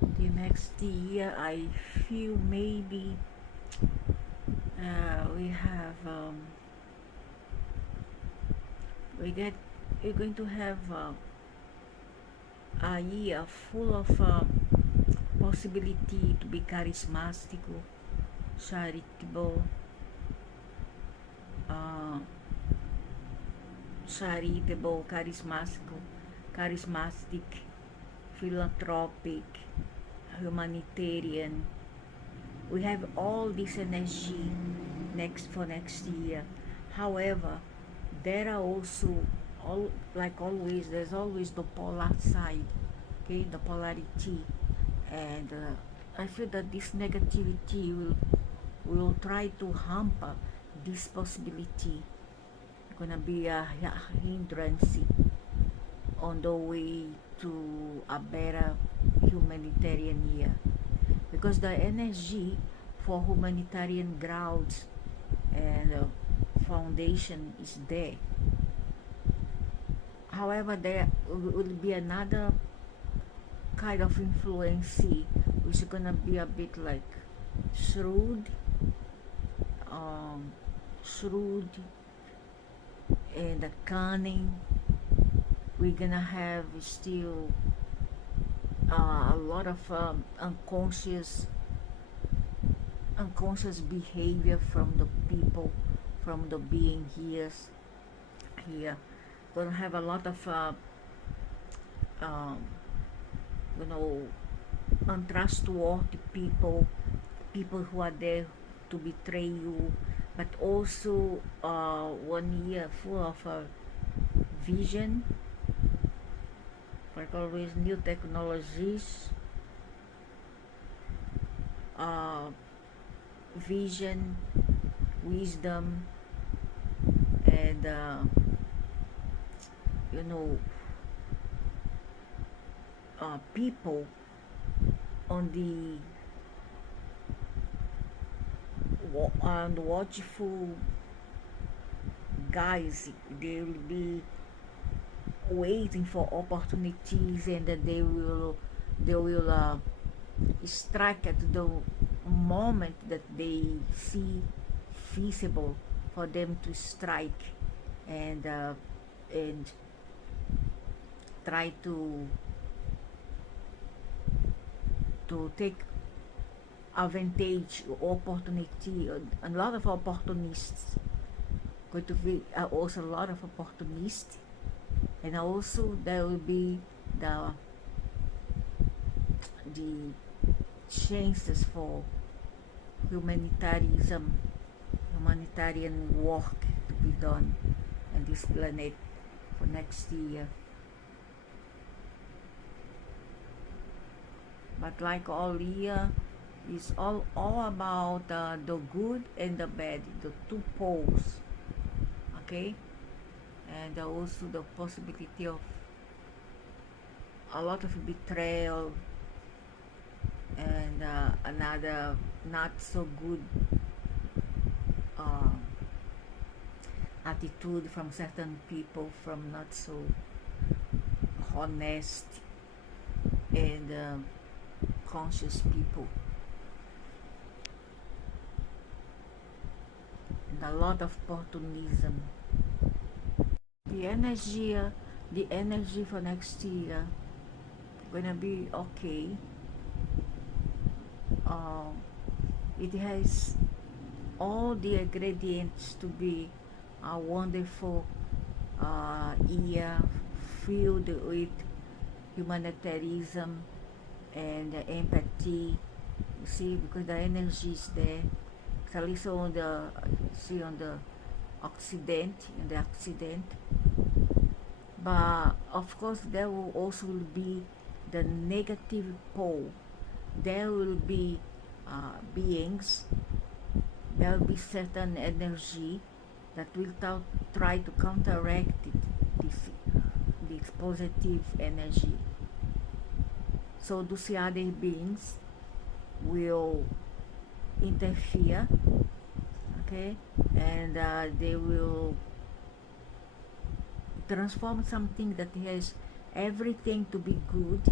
the next year I feel maybe we have we get we're going to have a year full of possibility to be charismatic, charitable, uh, charismatic, philanthropic, humanitarian. We have all this energy next year. However, there are also like always, there's always the polar side, okay, the polarity, and I feel that this negativity will try to hamper this possibility. Gonna be a hindrance on the way to a better humanitarian year, because the energy for humanitarian grounds and foundation is there. However, there will be another kind of influence which is gonna be a bit like shrewd, shrewd and cunning. We're gonna have still a lot of unconscious behavior from the people, from the being here. Gonna have a lot of um, you know, untrustworthy people who are there to betray you, but also 1 year full of vision, like always new technologies, vision, wisdom, and you know, people on the watchful guys. They will be waiting for opportunities, and that they will strike at the moment that they see feasible for them to strike, and try to take advantage, opportunity. A lot of opportunists going to be also a lot of opportunists, and also there will be the chances for humanitarian work to be done on this planet for next year. But like all year, it's all about the good and the bad, the two poles, okay, and also the possibility of a lot of betrayal, and another not so good uh, attitude from certain people, from not so honest and conscious people, and a lot of opportunism. The energy for next year gonna be okay. uh, it has all the ingredients to be a wonderful year filled with humanitarianism and empathy. You see, because the energy is there. At least on the see on the Occident, but of course there will also be the negative pole. There will be beings. There will be certain energy that will try to counteract this positive energy. So those other beings will interfere, okay, and they will transform something that has everything to be good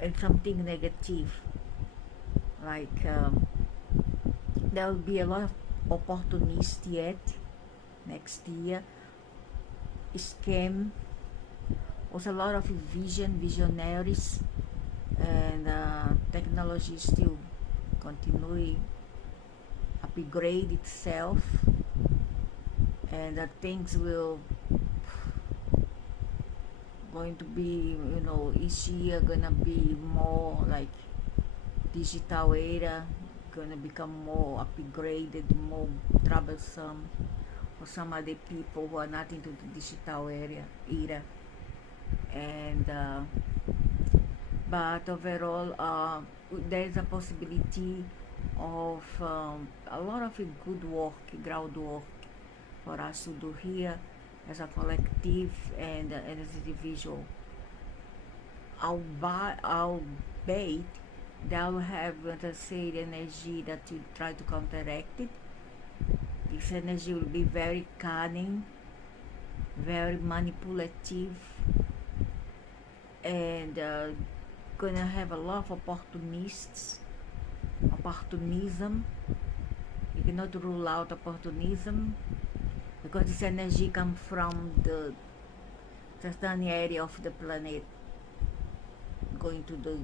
and something negative, like there will be a lot of opportunists yet next year, scam, also a lot of visionaries, and technology still continue upgrade itself, and things will going to be, each year gonna be more like digital era, gonna become more upgraded, more troublesome for some other people who are not into the digital era. And but overall, there is a possibility of a lot of good work, groundwork for us to do here as a collective and as an individual. Albeit that will have, let us say, the energy that you try to counteract it. This energy will be very cunning, very manipulative, and gonna have a lot of opportunism. You cannot rule out opportunism, because this energy comes from the certain area of the planet going to the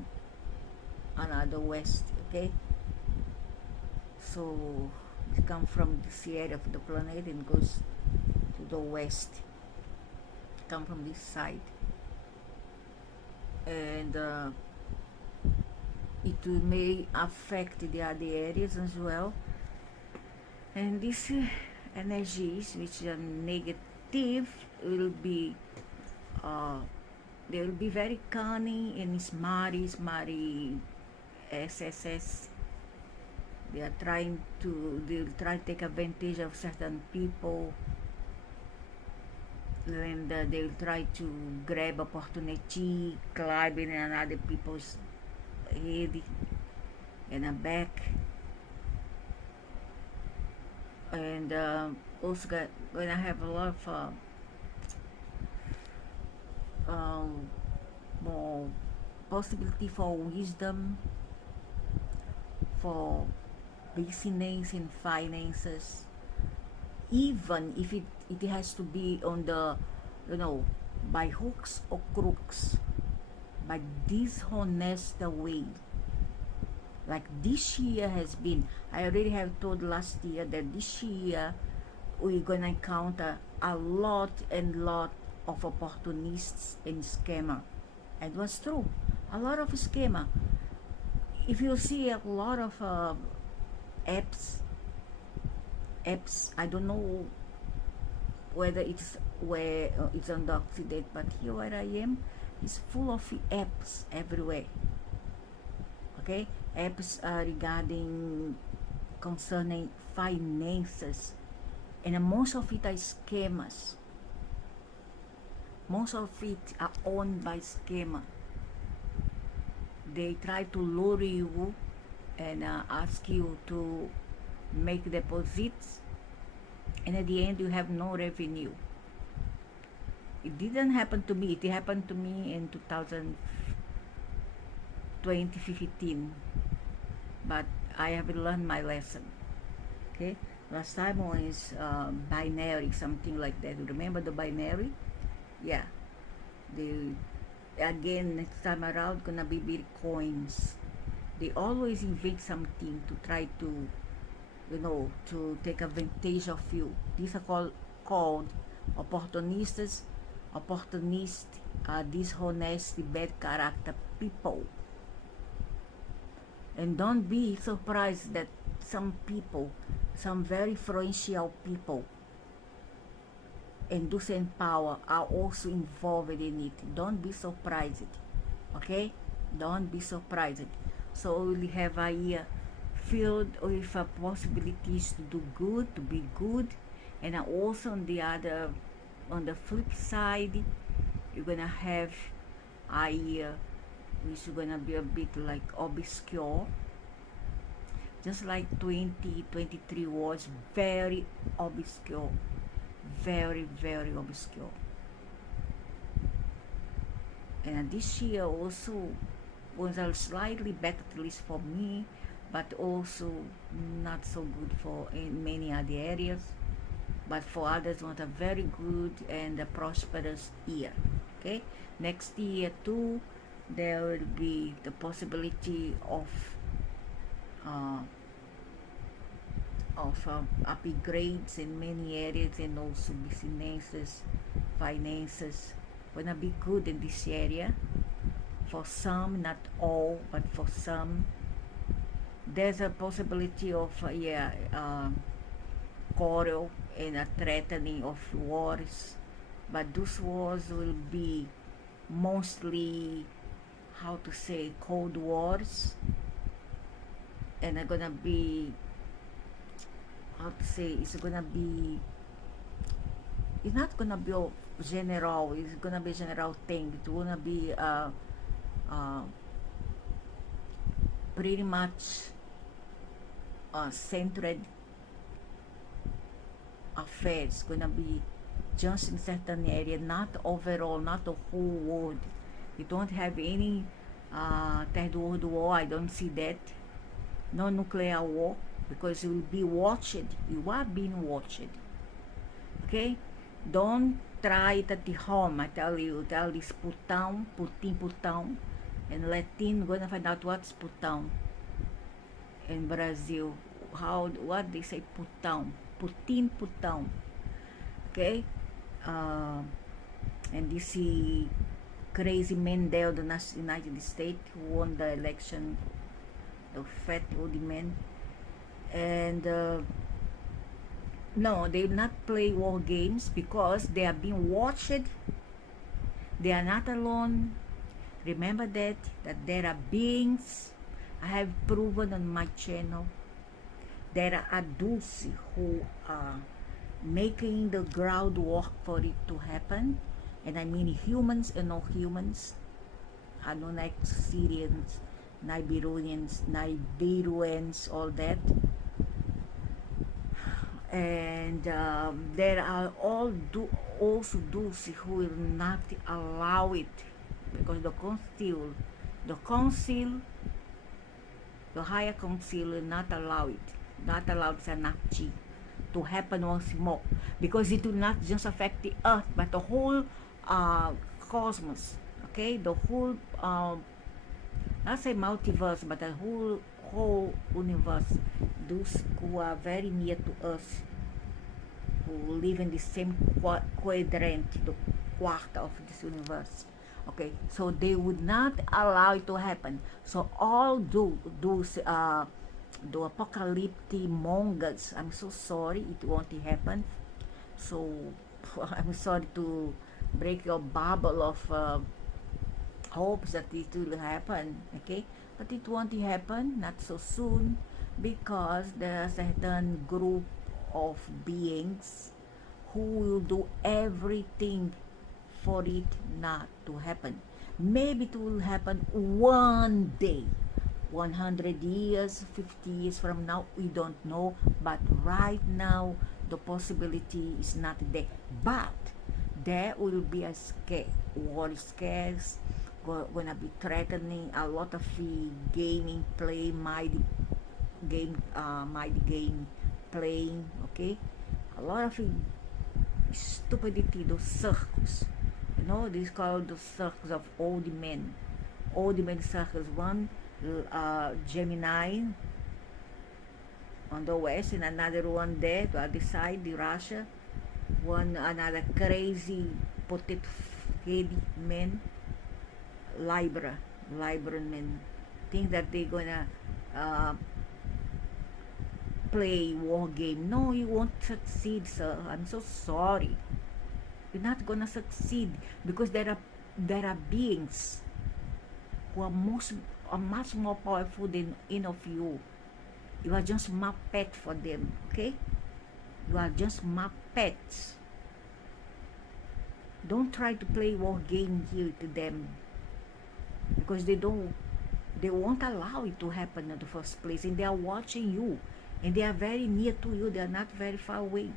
another west. Okay, so it comes from this area of the planet and goes to the west, come from this side, and it may affect the other areas as well. And these energies which are negative will be they will be very cunning and smarty SSS. They'll try to take advantage of certain people, and they'll try to grab opportunity, climbing in other people's head and back, and also gonna have a lot of more possibility for wisdom, for business and finances, even if it has to be on the, by hooks or crooks, by dishonest way. Like this year has been, I already have told last year that this year we're gonna encounter a lot of opportunists and scammer. And it was true, a lot of scammer. If you see a lot of apps, I don't know whether it's where it's on the Occident, but here where I am, it's full of apps everywhere. Okay, apps regarding concerning finances, and most of it are scammers. Most of it are owned by scammer. They try to lure you and ask you to make deposits, and at the end you have no revenue. It didn't happen to me. It happened to me in 2015, but I have learned my lesson. Okay, last time was binary, something like that. Remember the binary? Yeah, again next time around gonna be bitcoins. They always invent something to try to, to take advantage of you. These are called opportunists, dishonest, bad character people. And don't be surprised that some people, some very influential people and those in power are also involved in it. Don't be surprised. Okay, don't be surprised. So we have a year filled with possibilities to do good, to be good, and also on the flip side, you're gonna have a year which is gonna be a bit like obscure, just like 2023 was very obscure, very obscure. And this year also ones are slightly better, at least for me, but also not so good for in many other areas. But for others, want a very good and a prosperous year. Okay, next year too, there will be the possibility of uh, upgrades in many areas, and also businesses, finances. Gonna be good in this area for some, not all, but for some. There's a possibility of quarrel and a threatening of wars, but those wars will be mostly, how to say, cold wars, and are gonna be, how to say, it's not gonna be a general, it's gonna be a general thing. It's gonna be uh, pretty much centered affairs. Gonna be just in certain area, not overall, not the whole world. You don't have any third world war. I don't see that. No nuclear war, because you will be watched. You are being watched. Okay? Don't try it at the home. I tell you, tell this putão, putão, and Latin gonna find out what's putão in Brazil. What they say putão, putão. Okay? And this crazy Mendel, the United States, who won the election, the fat old man. And no, they will not play war games because they are being watched. They are not alone. Remember that there are beings. I have proven on my channel. There are adults who are making the groundwork for it to happen. And I mean humans and no humans. Anunnaki, Syrians, Nibironians, all that. And there are also those who will not allow it, because the higher council will not allow it, Sanakchi, to happen once more, because it will not just affect the earth but the whole cosmos. Okay, the whole not say multiverse, but the whole universe. Those who are very near to us, who live in the same quadrant, the quarter of this universe. Okay, so they would not allow it to happen. So all those the apocalyptic mongers, I'm so sorry, it won't happen. So I'm sorry to break your bubble of hopes that it will happen. Okay, but it won't happen, not so soon, because there are a certain group of beings who will do everything for it not to happen. Maybe it will happen one day, 100 years, 50 years from now, we don't know, but right now the possibility is not there. But there will be a scare, war scares, gonna be threatening a lot of gaming play, mind game playing. Okay, a lot of stupidity, those circles, you know, these called the circles of old men circles. One Gemini on the west, and another one there to other side, the Russia. Another crazy potato heady man, Libra men, think that they're gonna play war game. No, you won't succeed, sir. I'm so sorry. You're not gonna succeed, because there are beings who are much more powerful than any of you. You are just Muppet for them. Okay, you are just Muppets. Don't try to play war game here to them, because they won't allow it to happen in the first place, and they are watching you, and they are very near to you. They are not very far away.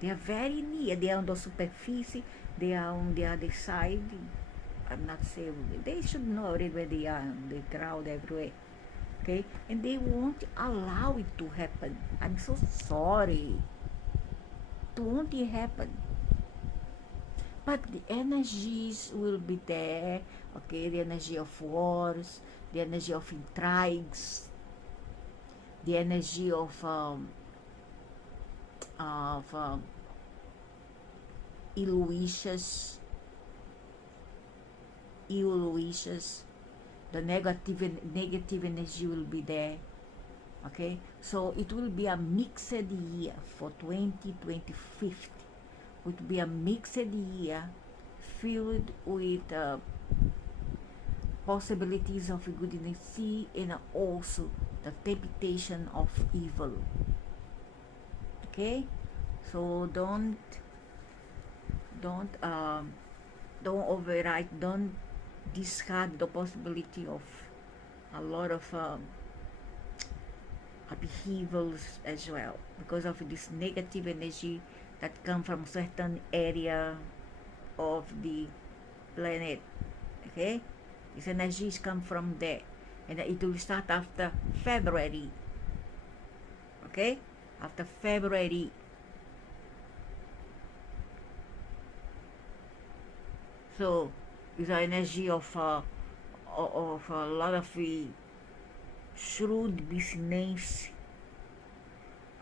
They are very near. They are on the superficie. They are on the other side. I'm not saying they should know already where they are, the crowd everywhere. Okay, and they won't allow it to happen. I'm so sorry. It won't happen. But the energies will be there. Okay, the energy of wars, the energy of intrigues, the energy of ill wishes, ill wishes. The negative energy will be there. Okay, so it will be a mixed year for 2025. It would be a mixed year filled with possibilities of goodness and also the temptation of evil. Okay, so don't don't override, don't discard the possibility of a lot of upheavals as well because of this negative energy that come from certain area of the planet. Okay, these energies come from there, and it will start after February. Okay, after February. So it's an energy of a lot of shrewd business,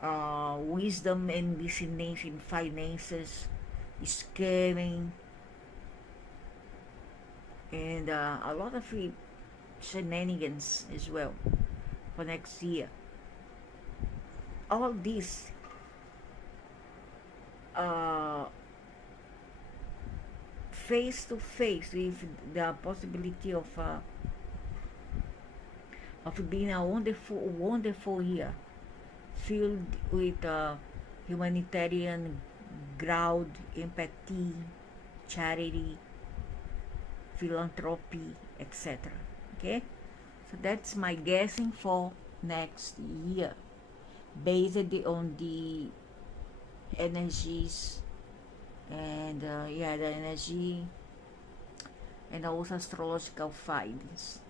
wisdom and business in finances, scamming, and a lot of shenanigans as well for next year. All this uh, face to face with the possibility of being a wonderful year filled with humanitarian ground, empathy, charity, philanthropy, etc. Okay, so that's my guessing for next year based on the energies and the energy and also astrological findings.